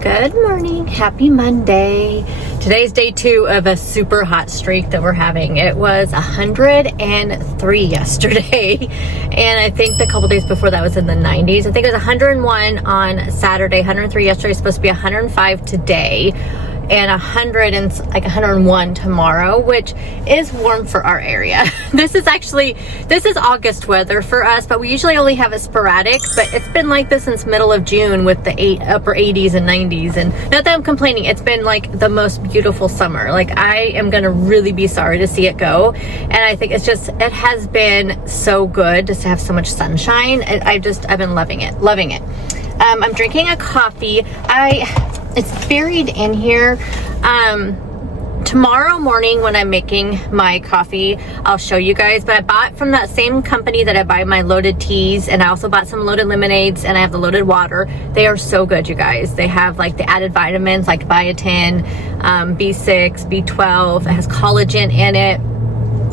Good morning. Happy Monday. Today's day 2 of a super hot streak that we're having. It was 103 yesterday, and I think the couple days before that was in the 90s. I think it was 101 on Saturday, 103 yesterday, supposed to be 105 today, and 101 tomorrow, which is warm for our area. This is August weather for us, but we usually only have it sporadic, but it's been like this since middle of June with the upper 80s and 90s. And not that I'm complaining, it's been like the most beautiful summer. Like, I am gonna really be sorry to see it go. And I think it has been so good just to have so much sunshine. I've been loving it. I'm drinking a coffee. It's buried in here. Tomorrow morning when I'm making my coffee, I'll show you guys, but I bought from that same company that I buy my loaded teas, and I also bought some loaded lemonades, and I have the loaded water. They are so good, you guys. They have like the added vitamins like biotin, B6, B12. It has collagen in it.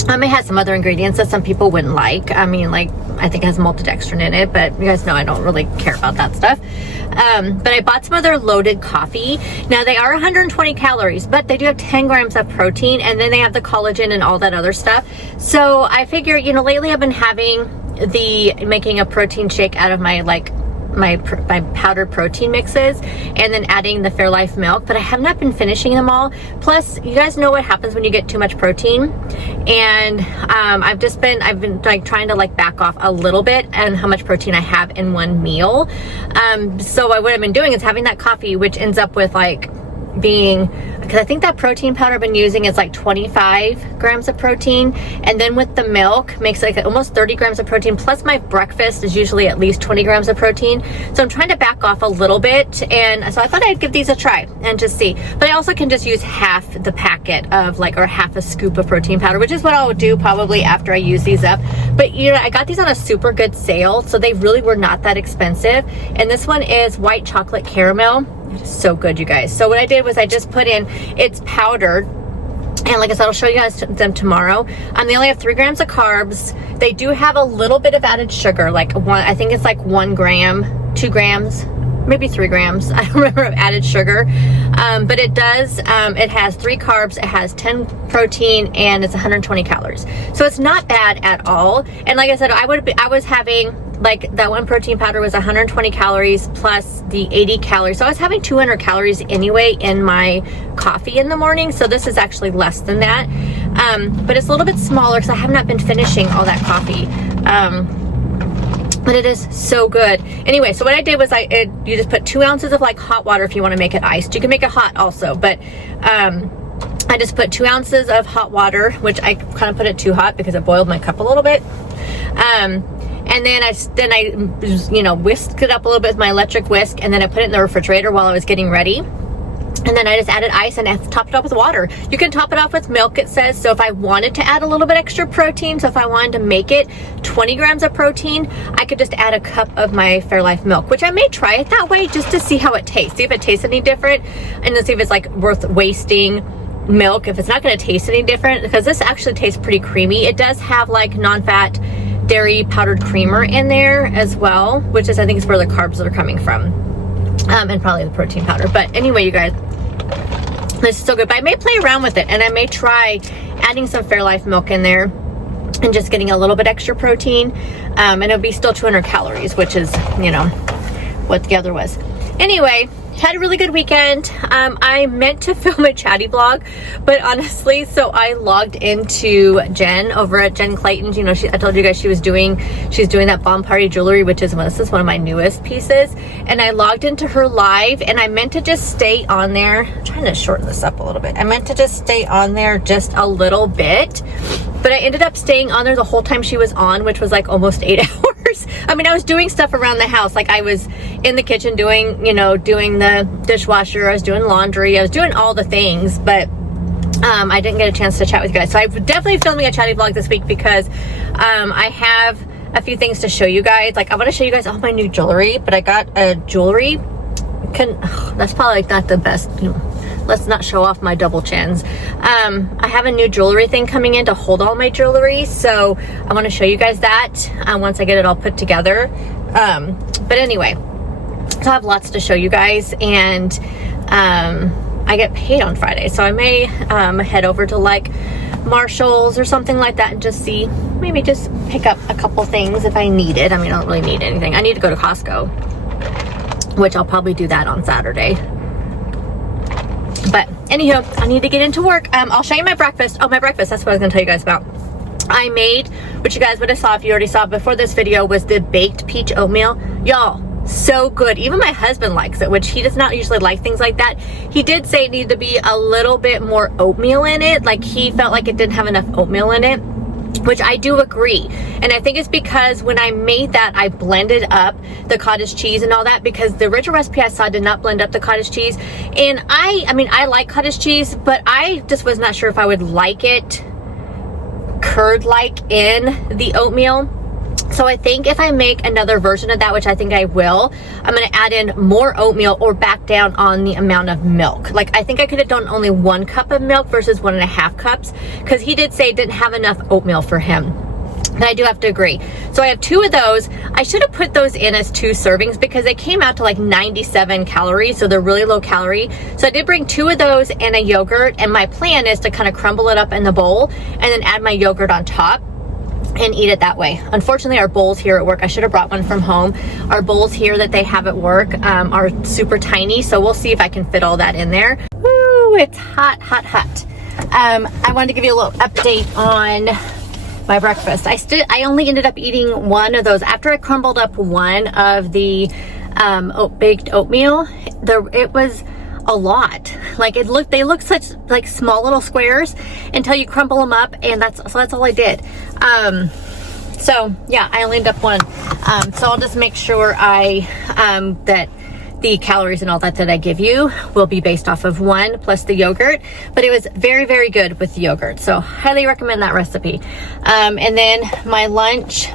It has some other ingredients that some people wouldn't like. I mean, like, I think it has maltodextrin in it, but you guys know I don't really care about that stuff. But I bought some other loaded coffee. Now, they are 120 calories, but they do have 10 grams of protein, and then they have the collagen and all that other stuff. So I figure, lately I've been making a protein shake out of my my powdered protein mixes, and then adding the Fairlife milk, but I have not been finishing them all. Plus, you guys know what happens when you get too much protein, and I've been like trying to like back off a little bit and how much protein I have in one meal. So what I've been doing is having that coffee, which ends up with like because I think that protein powder I've been using is like 25 grams of protein, and then with the milk makes like almost 30 grams of protein, plus my breakfast is usually at least 20 grams of protein. So I'm trying to back off a little bit, and so I thought I'd give these a try and just see. But I also can just use half the packet of or half a scoop of protein powder, which is what I'll do probably after I use these up. But I got these on a super good sale, so they really were not that expensive. And this one is white chocolate caramel. It is so good, you guys. So what I did was I just put in, it's powdered, and like I said, I'll show you guys them tomorrow. They only have 3 grams of carbs. They do have a little bit of added sugar, I think it's like 1 gram, 2 grams, maybe 3 grams, I don't remember, of added sugar. But it does, it has 3 carbs, it has 10 protein, and it's 120 calories. So it's not bad at all. And like I said, I was having, like, that one protein powder was 120 calories plus the 80 calories. So I was having 200 calories anyway in my coffee in the morning. So this is actually less than that. But it's a little bit smaller because I have not been finishing all that coffee. But it is so good. Anyway, so what I did was you just put 2 ounces of like hot water if you want to make it iced. You can make it hot also, but I just put 2 ounces of hot water, which I kind of put it too hot because it boiled my cup a little bit. And then I whisked it up a little bit with my electric whisk, and then I put it in the refrigerator while I was getting ready. And then I just added ice and I topped it off with water. You can top it off with milk, it says. So if I wanted to add a little bit extra protein, so if I wanted to make it 20 grams of protein, I could just add a cup of my Fairlife milk, which I may try it that way just to see how it tastes. See if it tastes any different, and then see if it's like worth wasting milk if it's not going to taste any different, because this actually tastes pretty creamy. It does have like non-fat dairy powdered creamer in there as well, which is, I think, is where the carbs are coming from, and probably the protein powder. But anyway, you guys, this is so good. But I may play around with it, and I may try adding some Fairlife milk in there and just getting a little bit extra protein, and it'll be still 200 calories, which is what the other was. Anyway, had a really good weekend. I meant to film a chatty vlog, but honestly, so I logged into Jen over at Jen Clayton's. I told you guys she's doing that Bomb Party jewelry, which is this is one of my newest pieces. And I logged into her live, and I meant to just stay on there. I'm trying to shorten this up a little bit. I meant to just stay on there just a little bit, but I ended up staying on there the whole time she was on, which was like almost 8 hours. I mean, I was doing stuff around the house. Like, I was in the kitchen doing the dishwasher, I was doing laundry, I was doing all the things, but I didn't get a chance to chat with you guys. So I'm definitely filming a chatty vlog this week because I have a few things to show you guys. Like, I want to show you guys all my new jewelry, but I got a jewelry. That's probably not the best. Let's not show off my double chins. I have a new jewelry thing coming in to hold all my jewelry, so I want to show you guys that once I get it all put together. But anyway, So I have lots to show you guys, and I get paid on Friday, so I may head over to like Marshall's or something like that and just see, maybe just pick up a couple things if I need it. I mean, I don't really need anything. I need to go to Costco, which I'll probably do that on Saturday. But anywho, I need to get into work. I'll show you my breakfast. Oh, my breakfast, that's what I was gonna tell you guys about. I made, which you guys would have saw if you already saw before this video, was the baked peach oatmeal. Y'all, so good. Even my husband likes it, which he does not usually like things like that. He did say it needed to be a little bit more oatmeal in it. Like, he felt like it didn't have enough oatmeal in it, which I do agree. And I think it's because when I made that, I blended up the cottage cheese and all that, because the original recipe I saw did not blend up the cottage cheese. And I mean, I like cottage cheese, but I just was not sure if I would like it curd-like in the oatmeal. So I think if I make another version of that, which I think I will, I'm going to add in more oatmeal or back down on the amount of milk. Like, I think I could have done only 1 cup of milk versus 1.5 cups, because he did say it didn't have enough oatmeal for him. And I do have to agree. So I have 2 of those. I should have put those in as 2 servings because they came out to like 97 calories. So they're really low calorie. So I did bring 2 of those and a yogurt. And my plan is to kind of crumble it up in the bowl and then add my yogurt on top and eat it that way. Unfortunately, our bowls here at work, I should have brought one from home. Our bowls here that they have at work are super tiny. So we'll see if I can fit all that in there. Woo, it's hot, hot, hot. I wanted to give you a little update on my breakfast. I only ended up eating 1 of those. After I crumbled up 1 of the baked oatmeal, it was a lot. Like, they look such like small little squares until you crumble them up, and that's all I did. So yeah, I only ended up 1. So I'll just make sure that the calories and all that I give you will be based off of 1 plus the yogurt, but it was very, very good with the yogurt. So highly recommend that recipe. And then my lunch,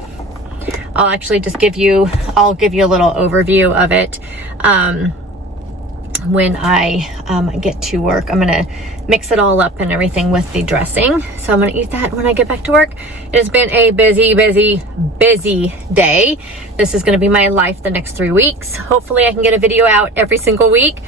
I'll actually just give you a little overview of it. When I get to work, I'm gonna mix it all up and everything with the dressing. So I'm gonna eat that when I get back to work. It has been a busy, busy, busy day. This is gonna be my life the next 3 weeks. Hopefully I can get a video out every single week.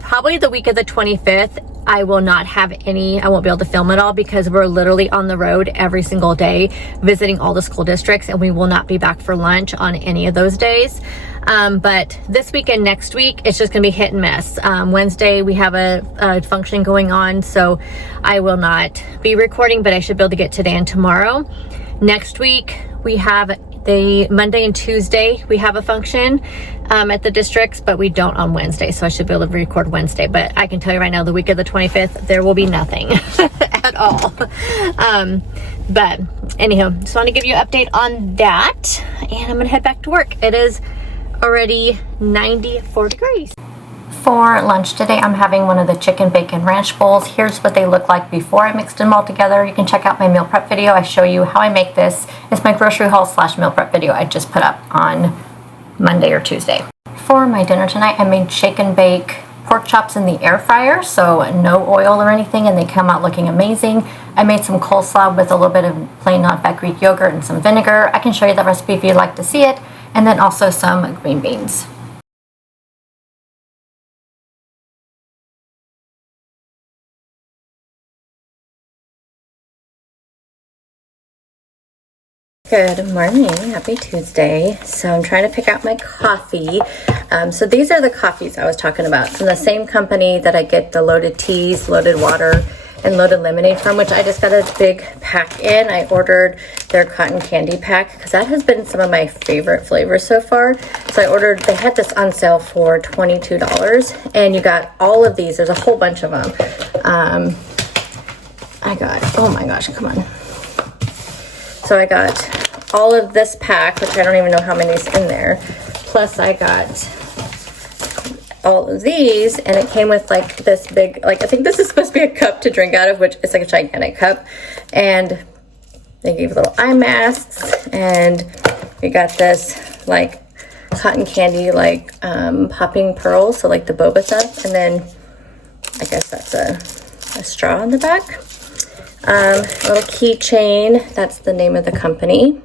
Probably the week of the 25th, I won't be able to film it all because we're literally on the road every single day visiting all the school districts, and we will not be back for lunch on any of those days. But this week and next week, it's just gonna be hit and miss. Wednesday, we have a function going on, so I will not be recording, but I should be able to get today and tomorrow. Next week, we have the Monday and Tuesday, we have a function at the districts, but we don't on Wednesday, so I should be able to record Wednesday. But I can tell you right now, the week of the 25th, there will be nothing at all. But anyhow, just want to give you an update on that, and I'm gonna head back to work. It is already 94 degrees. For lunch today, I'm having one of the chicken bacon ranch bowls. Here's what they look like before I mixed them all together. You can check out my meal prep video. I show you how I make this. It's my grocery haul / meal prep video I just put up on Monday or Tuesday. For my dinner tonight, I made shake and bake pork chops in the air fryer, so no oil or anything, and they come out looking amazing. I made some coleslaw with a little bit of plain non-fat Greek yogurt and some vinegar. I can show you the recipe if you'd like to see it. And then also some green beans. Good morning, happy Tuesday. So I'm trying to pick out my coffee. So these are the coffees I was talking about from the same company that I get the loaded teas, loaded water, and loaded lemonade from, which I just got a big pack in. I ordered their cotton candy pack because that has been some of my favorite flavors so far. So they had this on sale for $22, and you got all of these. There's a whole bunch of them. I got, oh my gosh, come on. So I got all of this pack, which I don't even know how many's in there. Plus I got all of these, and it came with like this big, like I think this is supposed to be a cup to drink out of, which is like a gigantic cup. And they gave little eye masks, and we got this like cotton candy, like popping pearls, so like the boba stuff. And then I guess that's a straw on the back. Little keychain, that's the name of the company.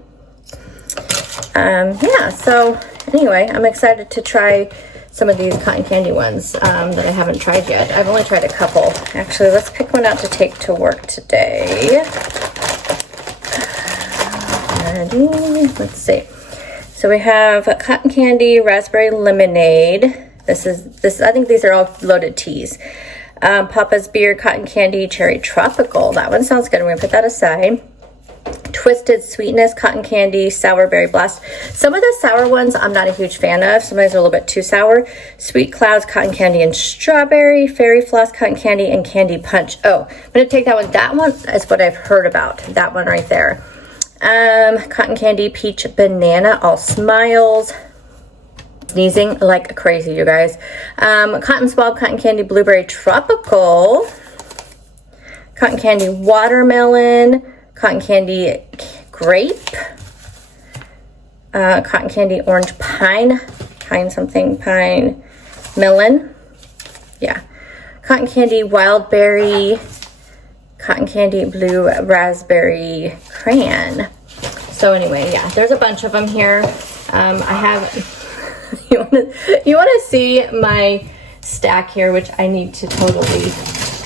Yeah, so anyway, I'm excited to try some of these cotton candy ones that I haven't tried yet. I've only tried a couple. Actually, let's pick one out to take to work today. Ready? Let's see. So we have cotton candy, raspberry lemonade. This. I think these are all loaded teas. Papa's beer, cotton candy, cherry tropical. That one sounds good. I'm gonna put that aside. Twisted sweetness, cotton candy, sour berry blast. Some of the sour ones I'm not a huge fan of. Some of these are a little bit too sour. Sweet clouds, cotton candy and strawberry, fairy floss, cotton candy, and candy punch. Oh, I'm gonna take that one. That one is what I've heard about. That one right there. Cotton candy, peach, banana, all smiles. Sneezing like crazy, you guys. Cotton swab, cotton candy, blueberry tropical, cotton candy watermelon, cotton candy grape, cotton candy orange pine melon, yeah, cotton candy wild berry, cotton candy blue raspberry crayon. So anyway, yeah, there's a bunch of them here. I have you want to see my stack here, which I need to totally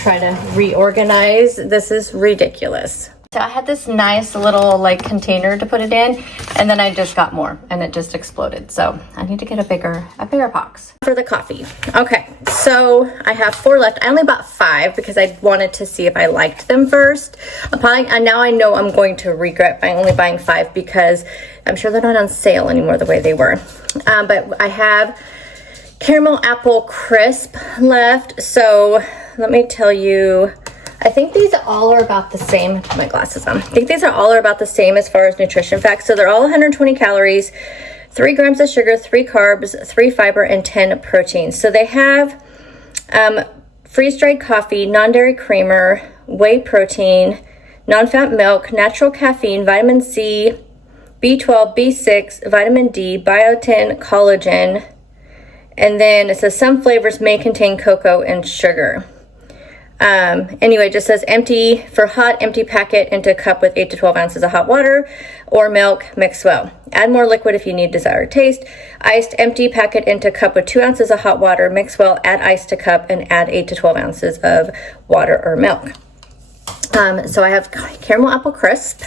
try to reorganize. This is ridiculous. So I had this nice little like container to put it in, and then I just got more and it just exploded. So I need to get a bigger box for the coffee. Okay, so I have 4 left. I only bought 5 because I wanted to see if I liked them first. And now I know I'm going to regret by only buying 5 because I'm sure they're not on sale anymore the way they were. But I have caramel apple crisp left. So let me tell you, I think these all are about the same. Put my glasses on. I think these all are about the same as far as nutrition facts. So they're all 120 calories, 3 grams of sugar, 3 carbs, 3 fiber, and 10 proteins. So they have freeze-dried coffee, non-dairy creamer, whey protein, non-fat milk, natural caffeine, vitamin C, B12, B6, vitamin D, biotin, collagen, and then it says some flavors may contain cocoa and sugar. Anyway, it just says empty packet into a cup with 8 to 12 ounces of hot water or milk, mix well. Add more liquid if you need desired taste. Iced empty packet into a cup with 2 ounces of hot water, mix well, add ice to cup, and add 8 to 12 ounces of water or milk. So I have caramel apple crisp,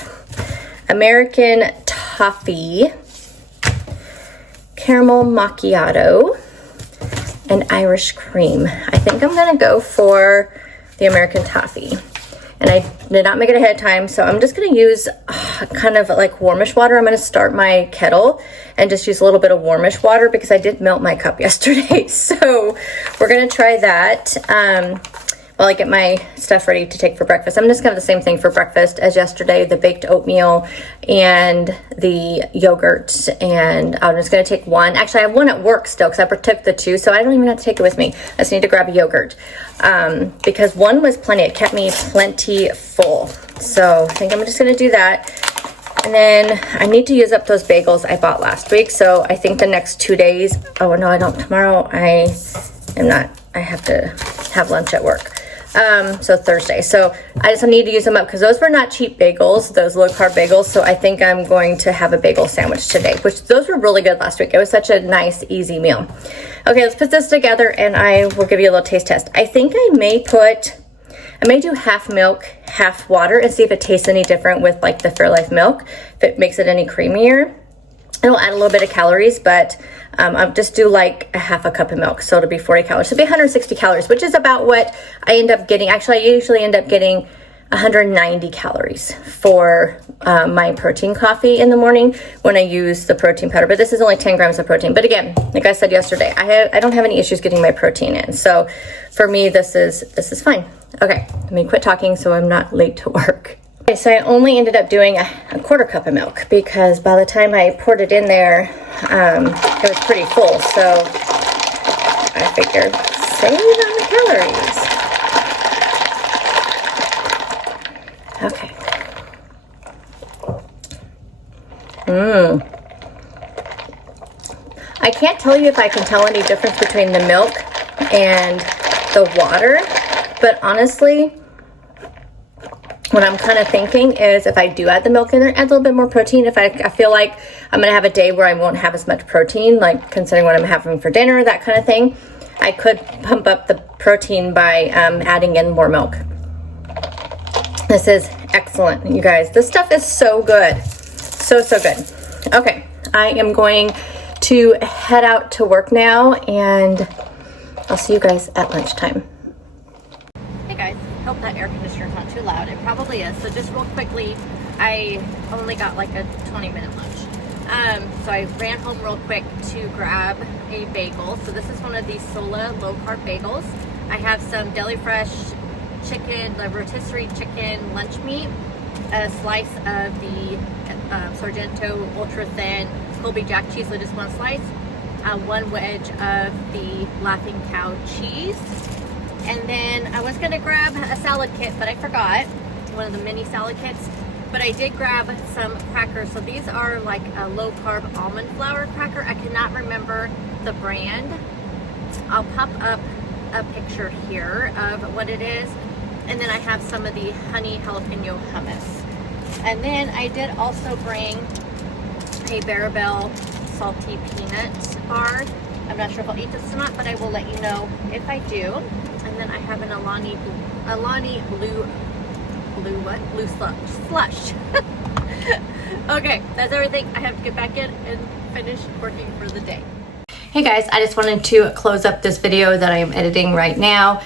American toffee, caramel macchiato, and Irish cream. I think I'm gonna go for the American toffee, and I did not make it ahead of time, so I'm just gonna use kind of like warmish water. I'm gonna start my kettle and just use a little bit of warmish water because I did melt my cup yesterday. So we're gonna try that while I get my stuff ready to take for breakfast. I'm just gonna have the same thing for breakfast as yesterday, the baked oatmeal and the yogurt, and I'm just gonna take one. Actually, I have one at work still because I took the 2, so I don't even have to take it with me. I just need to grab a yogurt because one was plenty. It kept me plenty full. So I think I'm just gonna do that. And then I need to use up those bagels I bought last week. So I think the next 2 days, oh no, I don't, tomorrow I have to have lunch at work. So Thursday. So I just need to use them up because those were not cheap bagels, those low carb bagels. So I think I'm going to have a bagel sandwich today, which those were really good last week. It was such a nice, easy meal. Okay, let's put this together and I will give you a little taste test. I think I may do half milk, half water and see if it tastes any different with like the Fairlife milk, if it makes it any creamier. It'll add a little bit of calories, but I'll just do like a half a cup of milk. So it'll be 40 calories. So it'll be 160 calories, which is about what I end up getting. Actually, I usually end up getting 190 calories for my protein coffee in the morning when I use the protein powder. But this is only 10 grams of protein. But again, like I said yesterday, I don't have any issues getting my protein in. So for me, this is fine. Okay, let me quit talking so I'm not late to work. Okay, so I only ended up doing a quarter cup of milk because by the time I poured it in there, it was pretty full. So I figured, save on the calories. Okay. I can't tell you if I can tell any difference between the milk and the water, but honestly, what I'm kind of thinking is if I do add the milk in there, add a little bit more protein. If I feel like I'm going to have a day where I won't have as much protein, like considering what I'm having for dinner, that kind of thing, I could pump up the protein by adding in more milk. This is excellent, you guys. This stuff is so good. So good. Okay, I am going to head out to work now, and I'll see you guys at lunchtime. Hey guys, hope that air conditioner is not too loud. It probably is. So just real quickly, I only got like a 20-minute lunch. So I ran home real quick to grab a bagel. So this is one of these Sola low-carb bagels. I have some deli fresh chicken, the rotisserie chicken lunch meat, a slice of the Sargento ultra thin Colby Jack cheese, so just one slice, one wedge of the Laughing Cow cheese, and then I was gonna grab a salad kit, but I forgot, one of the mini salad kits. But I did grab some crackers. So these are like a low carb almond flour cracker. I cannot remember the brand. I'll pop up a picture here of what it is. And then I have some of the honey jalapeno hummus. And then I did also bring a Barabelle salty peanut bar. I'm not sure if I'll eat this or not, but I will let you know if I do. And then I have an Alani blue slush. Okay, that's everything. I have to get back in and finish working for the day. Hey guys, I just wanted to close up this video that I'm editing right now.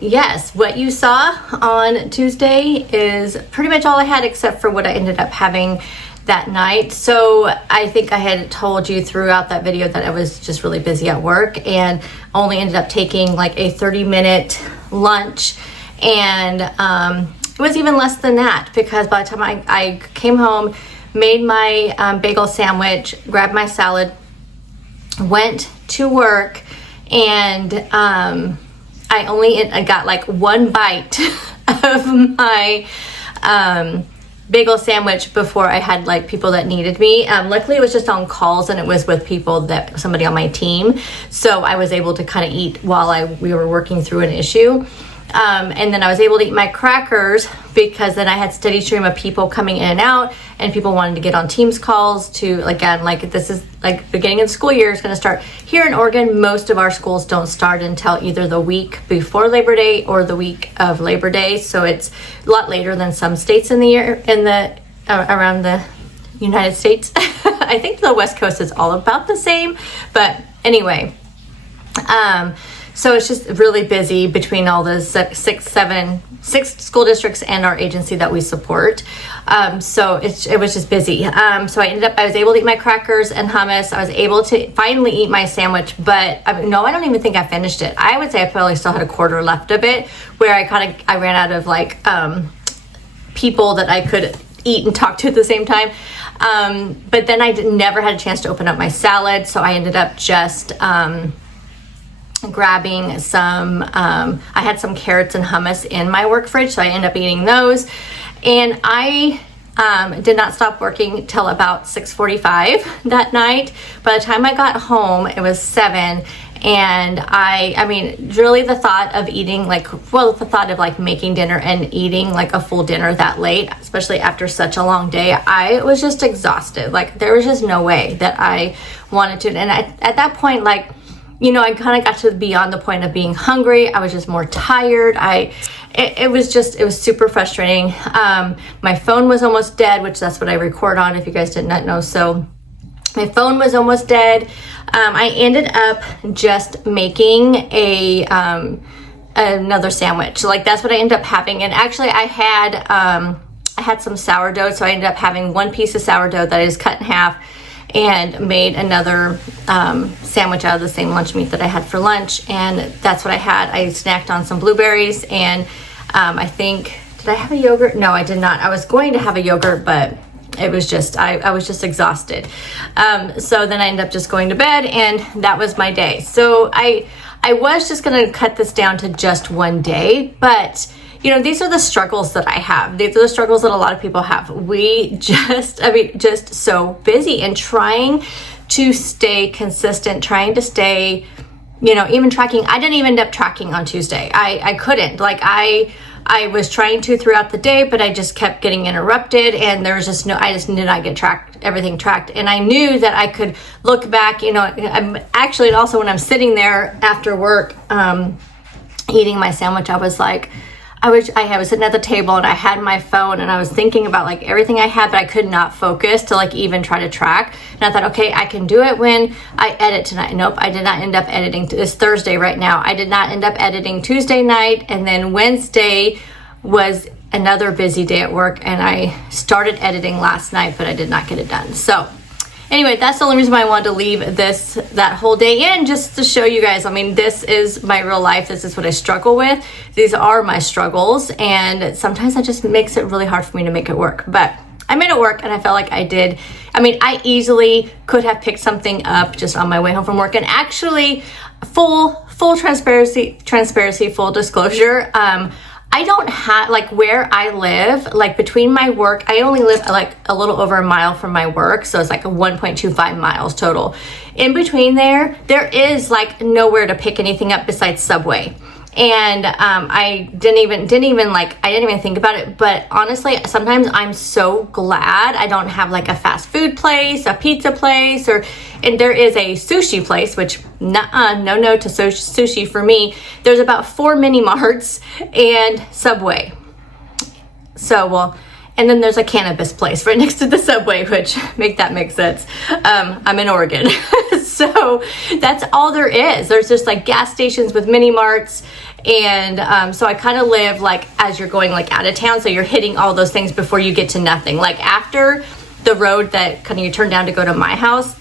Yes, what you saw on Tuesday is pretty much all I had except for what I ended up having that night. So I think I had told you throughout that video that I was just really busy at work and only ended up taking like a 30-minute lunch, and it was even less than that because by the time I came home, made my bagel sandwich, grabbed my salad, went to work, and I got like one bite of my bagel sandwich before I had like people that needed me. Luckily it was just on calls and it was with somebody on my team. So I was able to kind of eat while we were working through an issue. And then I was able to eat my crackers because then I had steady stream of people coming in and out, and people wanted to get on Teams calls to, again, like this is like beginning of the school year is going to start here in Oregon. Most of our schools don't start until either the week before Labor Day or the week of Labor Day. So it's a lot later than some states in the year around the United States. I think the West Coast is all about the same, but anyway, so it's just really busy between all the six school districts and our agency that we support. So it was just busy. So I was able to eat my crackers and hummus. I was able to finally eat my sandwich, but I don't even think I finished it. I would say I probably still had a quarter left of it, where I ran out of like people that I could eat and talk to at the same time. But then I never had a chance to open up my salad, so I ended up just grabbing some, I had some carrots and hummus in my work fridge, so I ended up eating those. And I did not stop working till about 6:45 that night. By the time I got home, it was 7. And I mean, really the thought of eating the thought of like making dinner and eating like a full dinner that late, especially after such a long day, I was just exhausted. Like there was just no way that I wanted to. And at that point, like, you know, I kind of got to beyond the point of being hungry. I was just more tired. It was super frustrating. My phone was almost dead, which that's what I record on, if you guys did not know. So my phone was almost dead. I ended up just making another sandwich. Like that's what I ended up having. And actually I had some sourdough. So I ended up having one piece of sourdough that I just cut in half and made another sandwich out of the same lunch meat that I had for lunch, and that's what I had. I snacked on some blueberries, and I think, did I have a yogurt? No, I did not. I was going to have a yogurt, but it was just, I was just exhausted. So then I ended up just going to bed, and that was my day. So I was just gonna cut this down to just one day, but you know, these are the struggles that I have. These are the struggles that a lot of people have. Just so busy and trying to stay consistent, trying to stay, you know, even tracking. I didn't even end up tracking on Tuesday. I couldn't. Like I I was trying to throughout the day, but I just kept getting interrupted, and there was just I just did not get everything tracked. And I knew that I could look back, you know, I'm actually, also when I'm sitting there after work, eating my sandwich, I was like, I was sitting at the table and I had my phone and I was thinking about like everything I had, but I could not focus to like even try to track. And I thought, okay, I can do it when I edit tonight. Nope, I did not end up editing. It's Thursday right now. I did not end up editing Tuesday night, and then Wednesday was another busy day at work, and I started editing last night, but I did not get it done. So anyway, that's the only reason why I wanted to leave that whole day in, just to show you guys. I mean, this is my real life. This is what I struggle with. These are my struggles, and sometimes that just makes it really hard for me to make it work. But I made it work, and I felt like I did. I mean, I easily could have picked something up just on my way home from work. And actually, full transparency, full disclosure, I don't have, like, where I live, like between my work, I only live like a little over a mile from my work, so it's like a 1.25 miles total. In between there is like nowhere to pick anything up besides Subway. And I didn't even think about it. But honestly, sometimes I'm so glad I don't have like a fast food place, a pizza place, and there is a sushi place, which no to sushi for me. There's about 4 mini marts and Subway. So, well, and then there's a cannabis place right next to the Subway, which make sense. I'm in Oregon. So that's all there is. There's just like gas stations with mini marts. And so I kind of live like as you're going like out of town. So you're hitting all those things before you get to nothing. Like after the road that kind of you turn down to go to my house,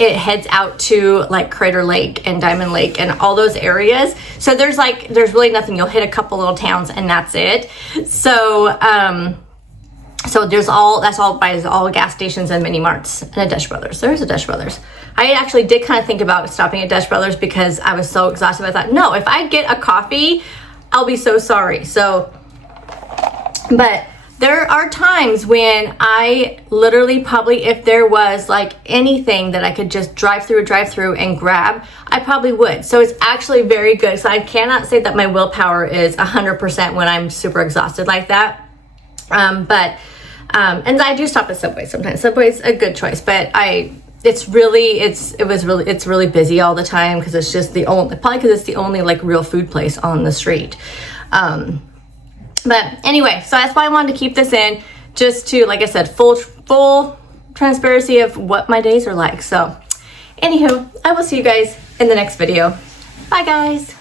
it heads out to like Crater Lake and Diamond Lake and all those areas. So there's really nothing. You'll hit a couple little towns and that's it. So that's all gas stations and mini marts and a Dutch Brothers. There is a Dutch Brothers. I actually did kind of think about stopping at Dutch Brothers because I was so exhausted. I thought, no, if I get a coffee, I'll be so sorry. So, but there are times when I literally probably, if there was like anything that I could just drive through and grab, I probably would. So it's actually very good. So I cannot say that my willpower is 100% when I'm super exhausted like that. And I do stop at Subway sometimes. Subway's a good choice, but it's really busy all the time because it's just because it's the only like real food place on the street. But anyway, so that's why I wanted to keep this in, just to, like I said, full transparency of what my days are like. So anywho, I will see you guys in the next video. Bye guys.